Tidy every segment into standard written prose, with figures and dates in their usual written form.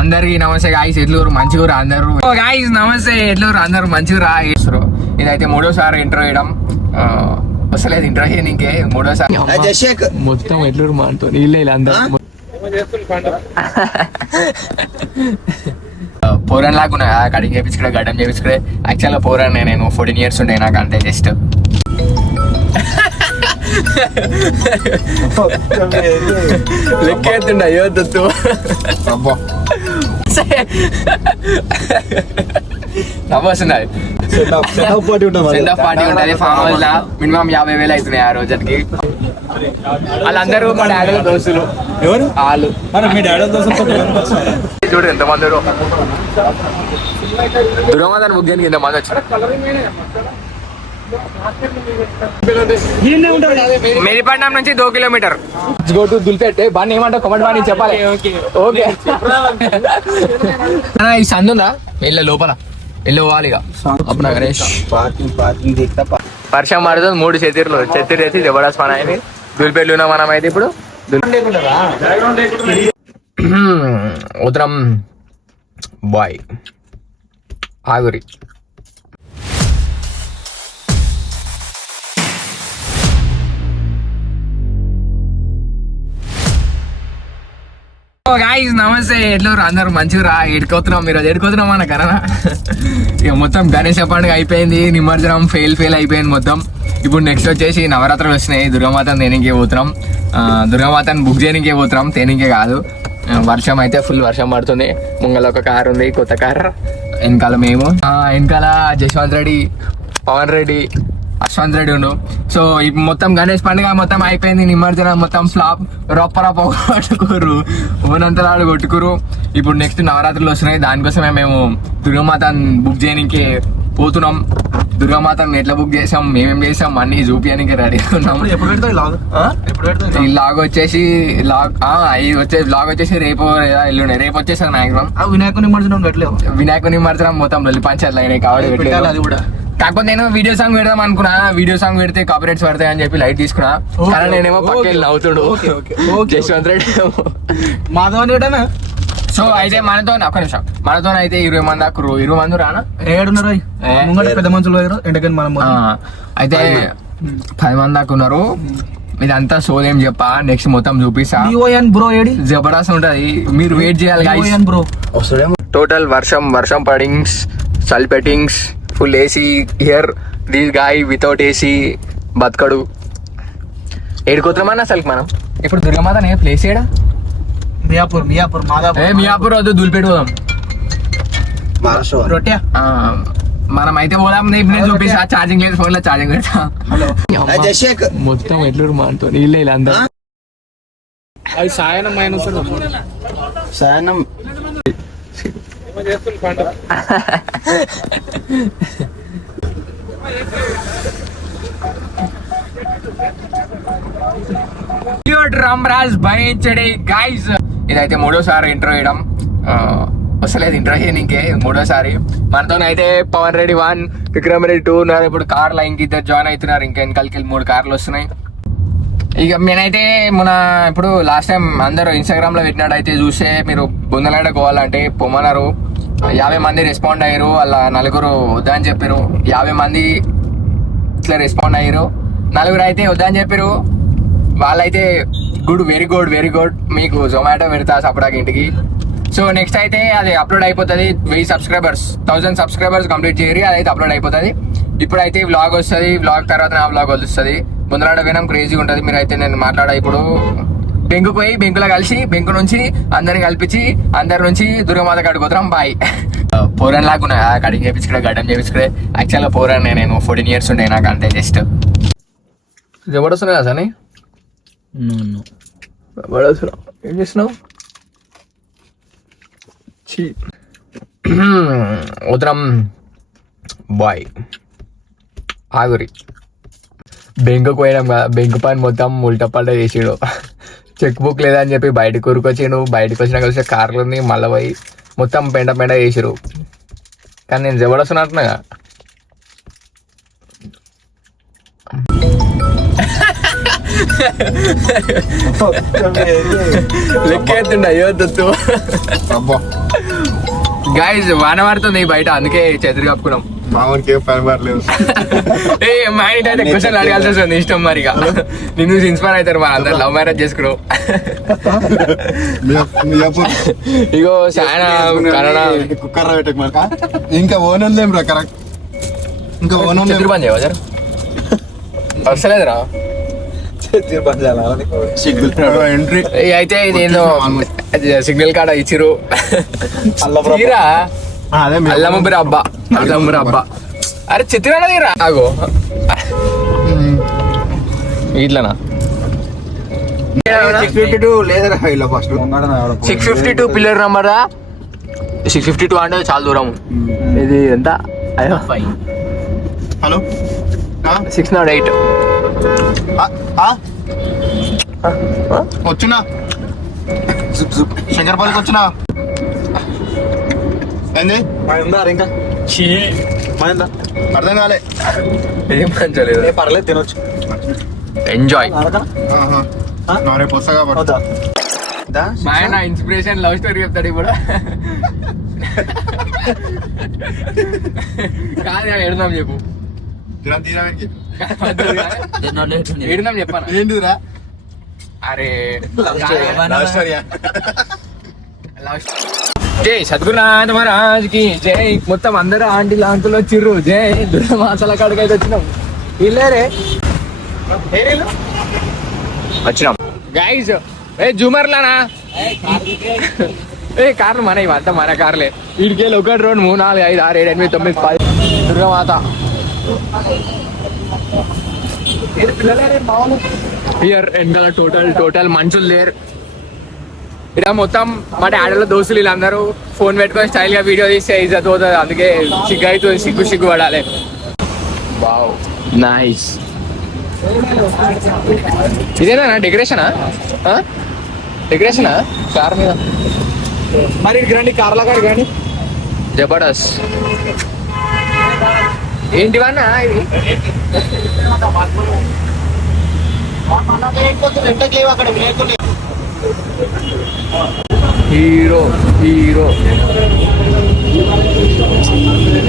అందరికి నమస్తే గాయస్, ఎట్లూరు మంచిగా అందరూ గాయస్ నమస్తే ఎట్లూరు అందరూ మంచిగా ఇదైతే మూడోసారి ఇంటర్వ్యూ వేయడం వస్తలేదు. ఇంటర్వ్యూ ఇంకే మూడోసారి మొత్తం ఎట్లూరు మాతో నీళ్ళు అందరూ పోరన్ లాగా ఉన్నా. కటింగ్ చేయించుకునే గడ్డం చేయించుకునే యాక్చువల్ గా పోరన్ నేను 14 years ఉండే నాకు అంటే జస్ట్ లెక్కేస్తుండ అయ్యో దత్తు నవ్వస్తున్నాయి. పార్టీ ఉంటుంది ఫామ్ హౌస్ లా మినిమం 50,000 అవుతున్నాయి ఆ రోజుకి. వాళ్ళందరూ మా డాడీ దోస్తులు. ఎవరు వాళ్ళు? మీ డాడీ చూడు ఎంతమంది దురమాదాన్ని ముగ్గానికి ఎంతమంది వచ్చారు. మేడిపట్నం నుంచి 2 kilometers గో టు దుల్పేట్. బాగా ఏమంటావు కమెంట్ బాగా చెప్పాలి. ఓకే ఈ సందుందా వెళ్ళ లోపల వెళ్ళి పోవాలి. ఇక అప్పుడు నగరేష్ వర్షం పడుతుంది. 3 చెత్తిర్లు ఎత్తి జబర్దస్త్ పని అయింది. దుల్పేట్లు ఉన్నాం మనం అయితే ఇప్పుడు. ఉత్తరం బాయ్ ఆగురి గాయస్ నమస్తే ఎట్లూరు అందరూ మంచిగా ఎడుకోతున్నాం. మీరు అది ఎడుకోతున్నాం అన్న కన్నా. ఇక మొత్తం గణేష పండుగ అయిపోయింది. నిమజ్జనం ఫెయిల్ అయిపోయింది మొత్తం. ఇప్పుడు నెక్స్ట్ వచ్చేసి నవరాత్రులు వస్తున్నాయి. దుర్గామాతను తేనికే పోతున్నాం. దుర్గామాతను బుక్ చేయనికే పోతున్నాం, తేనికే కాదు. వర్షం అయితే ఫుల్ వర్షం పడుతుంది. ముంగల ఒక కార్ ఉంది, కొత్త కార్. వెనకాల మేము, వెనకాల జశ్వంత్ రెడ్డి, పవన్ రెడ్డి, అశ్వంత్ రెడ్డి ఉండు. సో ఇప్పుడు మొత్తం గణేష్ పండుగ మొత్తం అయిపోయింది. నిమజ్జనం మొత్తం ఫ్లాప్ రొప్ప కొట్టుకోరు, ఓనంతరాలు కొట్టుకురు. ఇప్పుడు నెక్స్ట్ నవరాత్రులు వస్తున్నాయి. దానికోసమే మేము దుర్గామాతను బుక్ చేయడానికి పోతున్నాం. దుర్గామాతను ఎట్లా బుక్ చేసాం, మేమేం చేసాం అన్ని చూపించడానికి రెడీ ఉన్నాం. ఈ లాగ్ వచ్చేసి బ్లాగ్ వచ్చేసి రేపు ఎల్లుండే. రేపు వచ్చేసారు మ్యాక్సిమం. వినాయకుని నిమజ్జనం మొత్తం వెళ్ళి పంచాయతీలు అయినాయి కాబట్టి. కాకపోతే నేను వీడియో సాంగ్ పెడదాం అనుకున్నా. వీడియో సాంగ్ పెడితే కాపీరైట్స్ పడతాయి అని చెప్పి లైట్ తీసుకున్నా. కానీ నేనేమో పక్కకి వెళ్ళి నవ్వుతుడు జశ్వంత్ రెడ్డి మాధవన్. సో అయితే మనతో ఒక నిమిషం, మనతో అయితే 20 మంది దాకా 20 మంది రానా ఏడున్నారు. పెద్ద మనుషులు అయితే 10 మంది దాకా ఉన్నారు. ఇదంతా సోదేం చెప్పా, నెక్స్ట్ మొత్తం చూపిస్తా. జబర్దస్త్ ఉంటది, మీరు వెయిట్ చేయాలి బ్రో. టోటల్ వర్షం పడింగ్స్, సల్పెటింగ్స్, full AC here. This guy without AC బతకడు. ఏడుకోతున్నామన్నా అసలు మనం ఇప్పుడు దుర్గమాత ప్లేస్ ఏడా? మియాపూర్ వద్దు, దుల్పేట పోదాం. మనం అయితే పోదాం. నేను చూపిస్తా. ఛార్జింగ్ లేదు ఫోన్ లో, ఛార్జింగ్ పెడతా. మొత్తం ఎట్లూరు మాతో నీళ్ళు అందరూ. అది సాయనం సాయనం రామ్రాజ్ భయించడే గాయస్. ఇదైతే మూడోసారి ఇంటర్వ్యూ వేయడం వస్తలేదు. ఇంటర్వ్యూ ఇంకే మూడోసారి. మనతోనైతే పవన్ రెడ్డి 1, విక్రమ్ రెడ్డి 2 ఉన్నారు. ఇప్పుడు కార్లో ఇంకిద్దరు జాయిన్ అవుతున్నారు. ఇంకా వెనకాలకి 3 కార్లు వస్తున్నాయి. ఇక నేనైతే ఇప్పుడు లాస్ట్ టైం అందరూ ఇన్స్టాగ్రామ్ లో పెట్టినట్టయితే చూస్తే మీరు బుందలాడ పోవాలంటే పొమ్మన్నారు. 50 మంది రెస్పాండ్ అయ్యారు. అలా 4 వద్దని చెప్పారు. 50 మంది ఇట్లా రెస్పాండ్ అయ్యారు. 4 అయితే వద్దని చెప్పారు. వాళ్ళైతే వెరీ గుడ్. మీకు జొమాటో పెడతా సపడాకి ఇంటికి. సో నెక్స్ట్ అయితే అది అప్లోడ్ అయిపోతుంది. 1000 సబ్స్క్రైబర్స్ 1000 సబ్స్క్రైబర్స్ కంప్లీట్ చేయరు, అదైతే అప్లోడ్ అయిపోతుంది. ఇప్పుడైతే వ్లాగ్ వస్తుంది. వ్లాగ్ తర్వాత నా వ్లాగ్ వస్తుంది. ముందరాడ వినం క్రేజీగా ఉంటుంది. మీరైతే నేను మాట్లాడా ఇప్పుడు బెంకు పోయి బెంకులో కలిసి బెంకు నుంచి అందరిని కల్పించి అందరి నుంచి దుర్గమాత కడుకోతాం. బాయ్. పోరన్ లాగా ఉన్నా. కటింగ్ చేయించుకునే గడ్డం చేయించుకునే యాక్చువల్ గా పోరన్ నేను 14 years ఉండే నాకు అంటే జస్ట్ జబర్దస్త్ కదా సార్. ఏం చేస్తున్నావు? ఉత్తరం బాయ్ ఆగురి. బెంకుకు పోయినాం కదా, బెంకు పని మొత్తం ఉల్టా పల్టా చేసాడు. చెక్ బుక్ లేదని చెప్పి బయటకు కూరుకొచ్చాను. బయటకు వచ్చినా కలిసి కార్లు ఉంది. మళ్ళీ పోయి మొత్తం పెంట చేసారు. కానీ నేను జబర్దస్త్ అంటున్నా. లెక్కేస్తుండ అయ్యో దత్తు గాయస్ వాన పడుతుంది బయట, అందుకే చెదురు కప్పుకున్నాం. మామూలుకి ఏం పని పడలేదు. ఏ మా ఇంటి అయితే క్వశ్చన్ అడగాల్సి వస్తుంది ఇష్టం మరి. నిన్ను ఇన్స్పైర్ అవుతారు మన అందరు లవ్ మ్యారేజ్ చేసుకున్నావు. ఇగో చాలా కన్నడ కుక్కర్ పెట్టకు మరి. ఇంకా ఓనం లేం రా కరెక్ట్. ఇంకా ఓనం చెదురు పని చేయవా సార్? వస్తలేదురా ఎంట్రీ అయితే ఇదేందో సిగ్నల్ కాడ ఇచ్చిరు. తీరా అల్లముబ్బరి అబ్బా, అల్లముబ్బరి అబ్బా. అరే చిత్రాన తీరా ఆగో ఇట్లనా 652 లేదరా హైలో ఫస్ట్ 652 పిల్లర్ నంబర్ 652 అంటే చాలా దూరం. ఇది ఎంత? హలో 608 వచ్చినా శంకర్పల్లికి వచ్చినా ఏంది ఇంకా అర్థం కాలే. ఏం పంచలేదు, పర్లేదు తినొచ్చు. ఎంజాయ్. రేపు వస్తా కాబట్టి మా ఆయన ఇన్స్పిరేషన్ లవ్ స్టోరీ చెప్తాడు ఇప్పుడు. కాదు ఎడుదాం చెప్పు. ఏడుదాం చెప్పాను. ఏంటిదిరా? అరే జై సద్గురునాథ్ మహారాజ్ కి జై. మొత్తం అందరూ ఆంటీలు అంకులు వచ్చిర్రు. జై దుర్మాసాల కాడికి అయితే వచ్చినాం. వీళ్ళేరే వచ్చినాం గైజ్. ఏ జూమర్లానా ఏ కార్లు మన ఇవంతా మన కార్లే. వీడికెళ్ళి 1 2 3 4 5 6 7 8 9 10 దుర్గామాత. హియర్ వెనకాల టోటల్ మనుషులు లేరు. ఇక్కడ మొత్తం మా డాడీలో దోస్తులు వీళ్ళందరూ ఫోన్ పెట్టుకొని స్టైల్ గా వీడియో తీస్తే ఇజ్జత్ పోతుంది. అందుకే సిగ్గు అవుతుంది, సిగ్గు పడాలి. Wow nice. ఇదేనా డెకరేషనా? డెకరేషనా కార్ మీద? మరి రండి కార్ల గారు కానీ జబర్దస్త్. ఏంటివన్నా ఇది? హీరో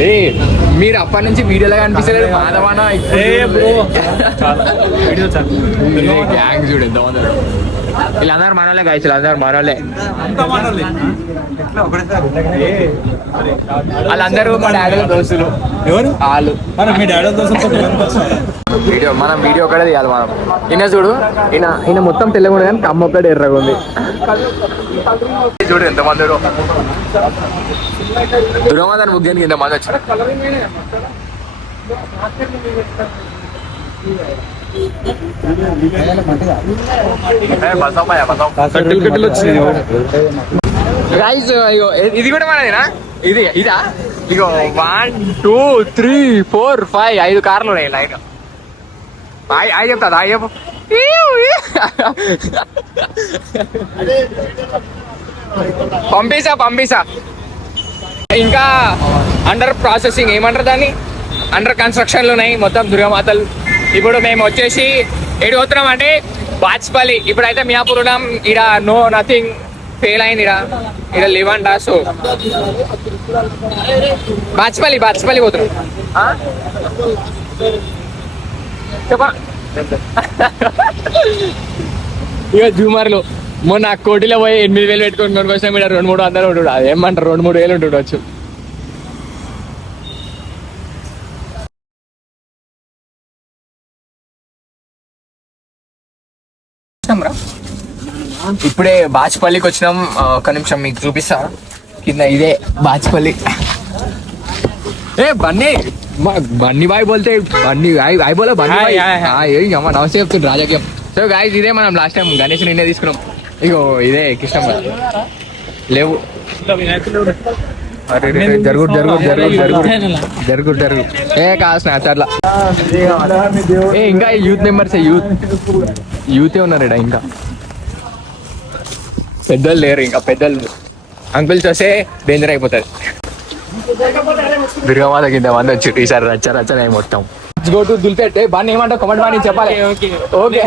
ఏ మీరు అప్పటి నుంచి వీడియోలో కనిపిస్తలేదు. మాధవానా గ్యాంగ్ చూడు ఎంత మంది. వీళ్ళందరూ మనోళ్ళే గాయస్, వీళ్ళందరూ మనోళ్ళే. వాళ్ళందరూ మా డాడీ దోస్తులు. వాళ్ళు మీ డాడీ దోస్తులు మనం వీడియో ఒకటే తీయాలి మనం. ఈయన చూడు, ఈయన మొత్తం తెల్లగా కానీ కమ్మ ఒక్కటి ఎర్రగా ఉంది. చూడు ఎంతమంది దుర్గమాతను బుక్ చేయడానికి ఇంతమంది వచ్చారు. ఇది కూడా మనదేనా? ఇదా? ఇగో 1 2 3 4 5 5 కార్లు ఉన్నాయి లైన్. అయి చెప్తా అయ్య చెప్పు. పంపిసా ఇంకా అండర్ ప్రాసెసింగ్, ఏమంటారు దాన్ని, అండర్ కన్స్ట్రక్షన్లు ఉన్నాయి మొత్తం దుర్గామాతలు. ఇప్పుడు మేము వచ్చేసి ఏడు పోతున్నాం అంటే బాచ్పల్లి. ఇప్పుడైతే మియాపూర్ ఉన్నాం. ఇక్కడ నో నథింగ్ ఫెయిల్ అయింది. ఇక్కడ లేవంట. సో బాచ్పల్లి పోతున్నాం. చెప్పా ఇక జూమర్లు మొన్న కోటిలో పోయి 8,000 పెట్టుకొని కొనుకొచ్చాం. ఇక్కడ 200-300 ఉంటుడు. అది ఏమంటారు 2-3 వేలు ఉంటుండొచ్చు. ఇప్పుడే బాచ్పల్లికి వచ్చినాం. ఒక నిమిషం మీకు చూపిస్తా. కింద ఇదే బాచ్పల్లి. ఏ బన్నీ బాయ్ బోల్తే బన్నీ బాయ్ బోలో బన్నీ బాయ్. నమస్తే చెప్తుంది రాజకీయం. సో గాయస్ ఇదే మనం లాస్ట్ టైం గణేష్ నిన్నే తీసుకున్నాం. ఇగో ఇదే కృష్ణమ్మ లేవు. జరుగు ఏ కాసిన అట్లా. ఏ ఇంకా యూత్ మెంబర్స్ యూతే ఉన్నారు ఇక్కడ. ఇంకా పెద్దలు లేరు. ఇంకా పెద్దలు అంకుల్స్ వస్తే డేంజర్ అయిపోతుంది. దుర్గమాత కింద మంది వచ్చి ఈసారి రచ్చ మొత్తం. Go to Dhoolpet. బాగా ఏమంటావు కమెంట్ బాగా చెప్పాలి. ఓకే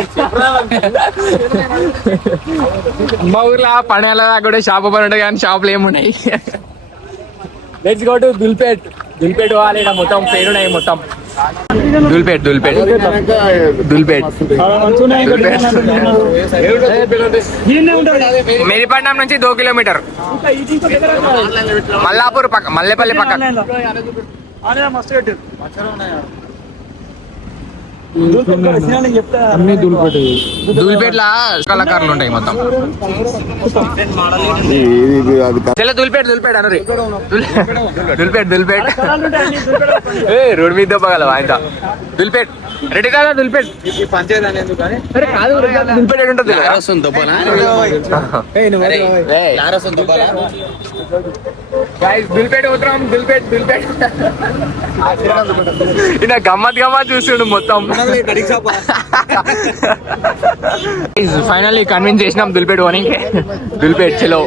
మా ఊర్లో పండుగల కూడా షాప్ ఓపెన్ ఉంటాయి కానీ షాపులు ఏమున్నాయి. లెట్స్ గో టు దుల్పేట్ పోవాలి. ఇక్కడ మొత్తం పేరున్నాయి మొత్తం. దుల్పేట్ మేడిపట్నం నుంచి 2 కిలోమీటర్. మల్లాపూర్ పక్క, మల్లేపల్లి పక్క. దూల్పేట్లా కళాకారులు ఉంటాయి మొత్తం. దుల్పేట్ అనరు. దుల్పేట్ రోడ్ మీద దొబ్బగలవా ఆయన. దుల్పేట్ రెడీ కాదా? దుల్పేట్ దుల్పేట్ ఉంటుంది. దుల్పేట్ పోతున్నాం. దుల్పేట్ ఈయన గమ్మత్ చూస్తుండు మొత్తం. ఫైనల్లీ కన్విన్స్ చేసినాం దుల్పేట్ పోనీ. దుల్పేట్ చలో.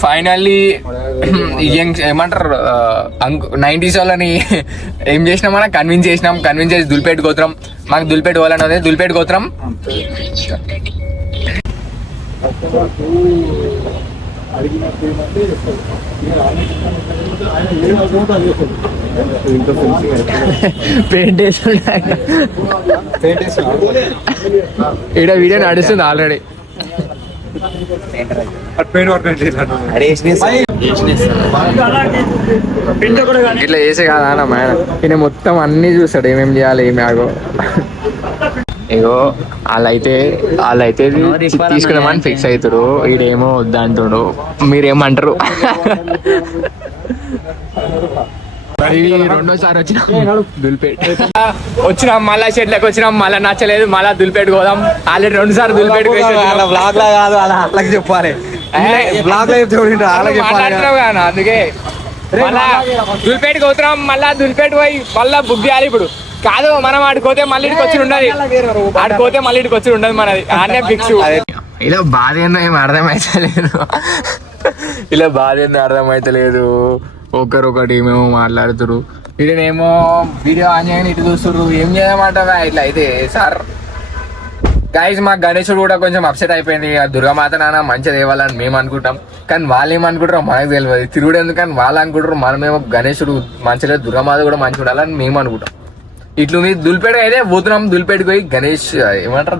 ఫైనల్లీ ఏమంటారు 90s వాళ్ళని ఏం చేసినాం మనం? కన్విన్స్ చేసి దుల్పేట్ గోత్రం. మాకు దుల్పేట్ పోవాలని ఉంది. దుల్పేట్ గోత్రం పెయింట్ ఇక్కడ వీడియో నడుస్తుంది ఆల్రెడీ. ఇట్లా చేసే కాదా అన్న మేడ. ఈయన మొత్తం అన్ని చూస్తాడు, ఏమేమి చేయాలి ఏమి ఆగో. ఇగో వాళ్ళైతే తీసుకున్నామని ఫిక్స్ అవుతారు. ఈడేమో వద్దంటుడు. మీరేమంటారు? రెండోసారి వచ్చినాం మళ్ళా చెట్లకు వచ్చినాం. మళ్ళా నచ్చలేదు, మళ్ళా దుల్పేట్ పోదాం. ఆల్రెడీ 2 సార్లు దుల్పేట్ చెప్పాలి. అందుకే మళ్ళా దుల్పేట్ పోతున్నాం. మళ్ళా దుల్పేట్ పోయి మళ్ళా బుక్ చేయాలి. ఇప్పుడు కాదు, మనం ఆడిపోతే మళ్ళీ ఇక్కడికి వచ్చి ఉండదు. ఆడిపోతే మళ్ళీ ఇక్కడికి వచ్చి ఉండదు మనది. ఆనే ఫిక్స్. ఇలా బాధ ఏందో ఏం అర్థమైతలేదు. ఒకరొకటి ఏమేమో మాట్లాడుతురు. వీడినేమో వీడియో ఆన్ చేయని ఇటు చూస్తుర్రు. ఏం చేయమంటావా ఇట్లా అయితే సార్? గైజ్ మాకు గణేశుడు కూడా కొంచెం అప్సెట్ అయిపోయింది. దుర్గామాత నాన్న మంచిగా తేవాలని మేము అనుకుంటాం, కానీ వాళ్ళు ఏమనుకుంటారో మనకు తెలియదు. తిరుగుడు ఎందుకని వాళ్ళు అనుకుంటారు. మనమేమో గణేశుడు మంచిగా, దుర్గామాత కూడా మంచిగా ఉండాలని మేము అనుకుంటాం. ఇట్లుంది. దుల్పేట అయితే పోతున్నాం. దుల్పేటకి పోయి గణేష్ ఏమంటారు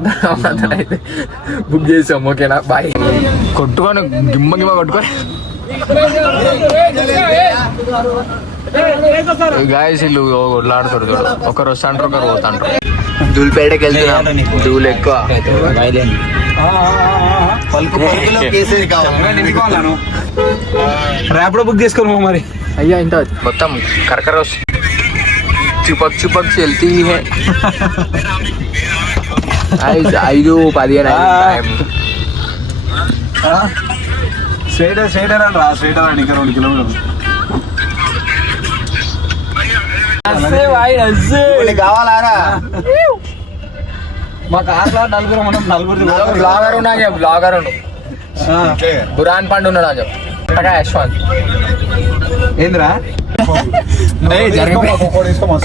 అయితే బుక్ చేసాం. ఓకేనా, బాయ్. కొట్టుకొని గిమ్మ కొట్టుకొని గాయస్ ఇల్లు కొట్లాడుతారు. ఒకరు వస్తాంటారు, ఒకరు పోతాంటారు. దుల్పేటకి వెళ్తున్నాం. ధూళి ఎక్కువ. ర్యాపిడో బుక్ చేసుకోను మరి. అయ్యా ఇంత మొత్తం కరకర చిపక్ వెళ్తీ 5:15 స్ట్రైటర్ అని రా. స్ట్రైటర్ అని ఇంకా 2 కిలోమీటర్లు కావాలారా? మా కార్లో నలుగురు బ్లాగర్ బురాన్ పండు ఉన్నాడు అని చెప్పు. యశ్వంత్ ఏంద్రా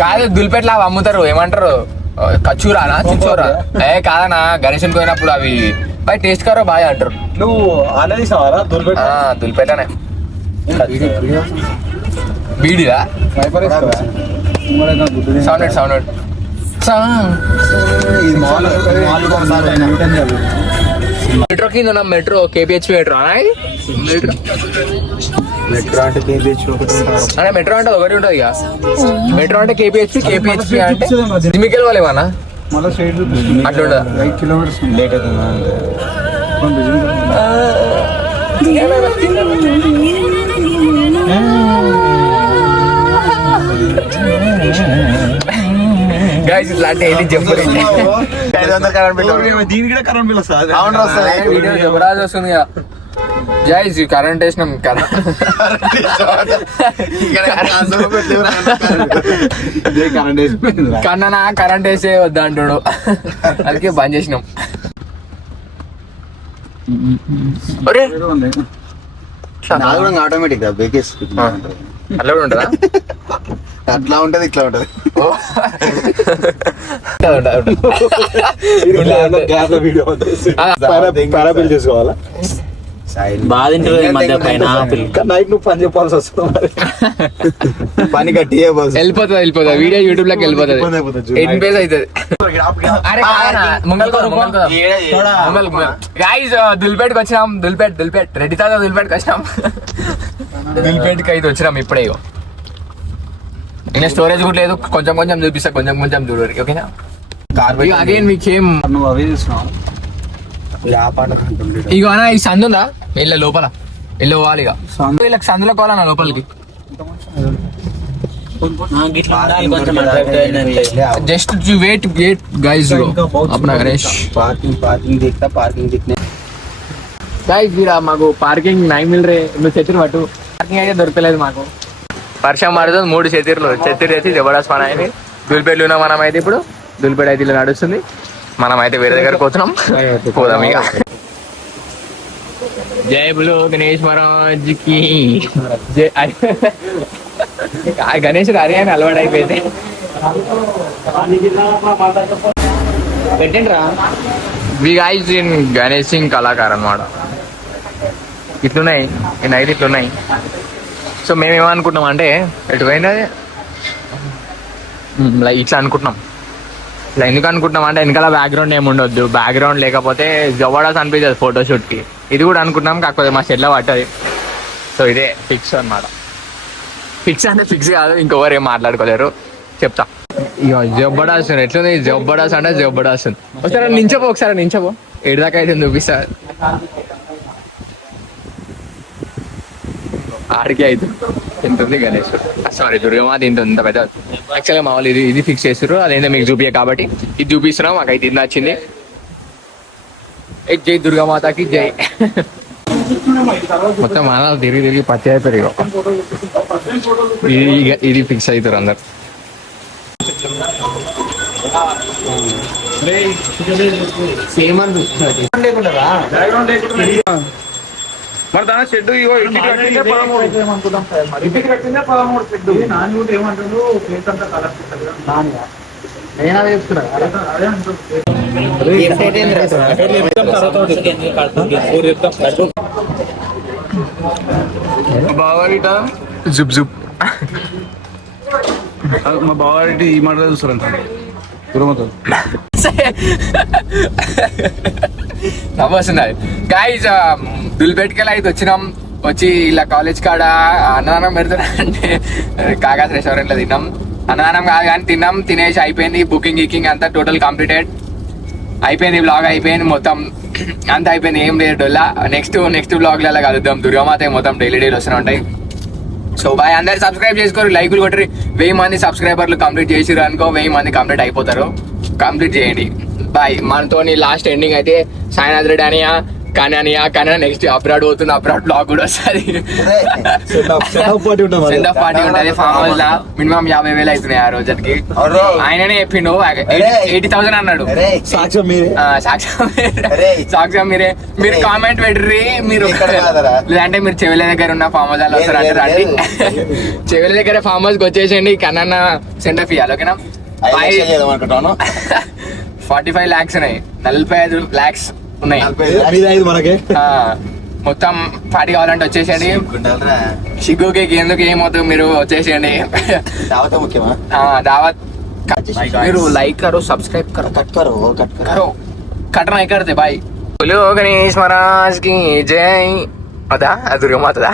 కాదు, దుల్పేట్లా అమ్ముతారు. ఏమంటారు? కచ్చూరానా చిచ్చోరా? కాదనా, గణేశన్ పోయినప్పుడు అవి బాయ్ టేస్ట్ కారో బాయ్ అంటారు. నువ్వు దుల్పేటనే. బీడిదా సౌండ్ మెట్రో కింద ఉన్న మెట్రో KPH మెట్రో మెట్రో అంటే ఒకటి ఉంటుంది ఇక. మెట్రో అంటే KPH అంటే జిమ్మికెళ్ళి వాళ్ళేమన్నా అట్లా 8 కిలోమీటర్స్ లేట్ అవుతుంది. ఇట్లాంటి చెప్పలేదు. దీనికి కూడా కరెంట్ బిల్ వస్తుంది. వీడియో జబరాజ్ వస్తుంది. జైజ్ కరెంట్ వేసినాం. కన్నా కరెంట్ వేసే వద్దా అంటాడు, అందుకే బంద్ చేసినాం. ఆటోమేటిక్ అట్లా కూడా ఉంటుందా? అట్లా ఉంటది ఇట్లా ఉంటది. పారాబిల్ చేసుకోవాలా బాగా తింటారు ఈ మధ్య పైన నైట్ నువ్వు పని చెప్పాల్సి వస్తుంది. పని కట్టి వెళ్ళిపోతుంది వీడియో యూట్యూబ్ లోకి వెళ్ళిపోతుంది. 8 పేజ్ అవుతుంది. గాయ్స్ దుల్పేట్కి వచ్చినాం. దుల్పేట్ రెడ్డి తాత దుల్పేట్కి వచ్చినాం. దుల్పేట్కి అయితే వచ్చినాం ఇప్పుడే. ఇంకా స్టోరేజ్ కూడా లేదు. కొంచెం చూపిస్తా, కొంచెం చూడరు. ఓకేనా? అగైన్ మీకేం నువ్వు అవి చూసినావు ఇక అన్న ఈ సందు ఉందా వెళ్ళ లోపల పోవాలి. ఇక వీళ్ళకి సందులో పోవాలన్నా లోపలికి. Just wait guys. అప్పుడు గణేష్ గైస్ వీరా మాకు పార్కింగ్ 9 మిల్ నువ్వు చెత్తిరి పట్టు. పార్కింగ్ అయితే దొరకలేదు మాకు. వర్షం పడుతుంది. 3 చెత్తిర్లు తెచ్చి జబర్దస్త్ పని అయింది. దుల్పేటలో ఉన్నాం మనం అయితే. ఇప్పుడు దుల్పేట అయితే ఇలా నడుస్తుంది. మనం అయితే వేరే దగ్గరకు పోతున్నాం. పోదాం ఇక. జై బులో గణేష్ మహారాజ్కి జై. గణేష్ హరి అని అలవాటు అయిపోయింది. పెట్టండి రా. వి గైస్ ఇన్ గణేష్ సింగ్ కళాకారు అనమాట. ఇట్లున్నాయి ఈ నైట్ ఇట్లున్నాయి. సో మేము ఏమనుకుంటున్నాం అంటే ఎటు పోయినది ఇట్లా అనుకుంటున్నాం. ఇట్లా ఎందుకు అనుకుంటున్నాం అంటే వెనకాల బ్యాక్గ్రౌండ్ ఏమి ఉండొద్దు. బ్యాక్గ్రౌండ్ లేకపోతే జబర్దస్త్ అనిపించదు ఫోటోషూట్కి. ఇది కూడా అనుకుంటున్నాం, కాకపోతే మా షెడ్లో పట్టది. సో ఇదే ఫిక్స్ అనమాట. ఫిక్స్ అంటే ఫిక్స్ కాదు, ఇంకొకరు ఏం మాట్లాడుకోలేరు. చెప్తా ఇక జబర్దస్త్ ఎట్లుంది. జబర్దస్త్ అంటే జబర్దస్త్. ఒకసారి నించపో ఏడుదాకా అయితే చూపిస్తా. ఆడికి అయితే ఎంత ఉంది గణేష్, సారీ దుర్గమాత ఇంత ఉంది పెద్ద. యాక్చువల్గా మా వాళ్ళు ఇది ఫిక్స్ చేస్తారు. అదేందో మీకు చూపియ కాబట్టి ఇది చూపిస్తున్నాం. మాకైతే ఇది నచ్చింది. జై దుర్గామాతకి జై. మొత్తం మన తిరిగి పచ్చి అయిపోయారు. ఇది ఫిక్స్ అవుతారు అందరు. సేమ్ అని మరి దాని షెడ్ ఇంటికి కట్టిందే 13 ఇంటికి కట్టిందే 13 షెడ్. నాని కూడా ఏమంటారు ప్లేస్ అంతా కలర్స్తుంది కదా. నేను అదే చెప్తున్నా. బావారిట జుబ్ జుబ్. మా బావారెడ్డి ఈ మాట చూస్తారంట నవ్వొస్తున్నది. గైస్ దుల్పేట్కెళ్ళి అయితే వచ్చినాం. వచ్చి ఇలా కాలేజ్ కాడ అన్నదానం పెడతారా అంటే కాకాస్ రెస్టారెంట్లో తిన్నాం. అన్నదానం కాదు కానీ తిన్నాం. తినేసి అయిపోయింది. బుకింగ్ అంతా టోటల్ కంప్లీటెడ్ అయిపోయింది. బ్లాగ్ అయిపోయింది మొత్తం అంతా అయిపోయింది. ఏం లేదు డొల్లా. నెక్స్ట్ బ్లాగ్లలో కలుద్దాం. దుర్గామాత మొత్తం డైలీ వస్తూనే ఉంటాయి. So bye. అందరు సబ్స్క్రైబ్ చేసుకోరు, లైకులు కొట్టరు. 1000 మంది సబ్స్క్రైబర్లు కంప్లీట్ చేసిరు అనుకో. 1000 మంది కంప్లీట్ అయిపోతారు. కంప్లీట్ చేయండి. బాయ్. మనతో లాస్ట్ ఎండింగ్ అయితే సాయినాథ్ రెడ్డి అనియా కానీ నెక్స్ట్ అబ్రాడ్ పోతున్న అబ్రాడ్ బ్లాగ్ కూడా వస్తుంది. సెండ్ ఆఫ్ పార్టీ ఉంటుంది ఫామ్ హౌస్ లా. మినిమం 50,000 అవుతున్నాయి ఆ రోజుకి. ఆయననే చెప్పిండు 80,000 అన్నాడు. సాక్ష్యం మీరే. మీరు కామెంట్ పెట్టి మీరు లేదంటే మీరు చెవిల దగ్గర ఉన్న ఫామ్ హౌస్ వస్తారు అంటే రండి. చెవిల దగ్గర ఫామ్ హౌస్ కి వచ్చేసేయండి. కన్నా సెండ్ ఆఫ్ ఇవ్వాలి. ఓకేనా? 45 lakhs ఉన్నాయి. 45 lakhs ఉన్నాయి. మొత్తం పార్టీ కావాలంటే వచ్చేసేయండి. సిగ్గుకి ఎందుకు ఏమవుతుంది మీరు వచ్చేసేయండి. దావత్ మీరు లైక్ కరో సబ్స్క్రైబ్ కరో కట్ नहीं करते भाई. बोलो गणेश महाराज की जय. అదా దుర్గమాతదా.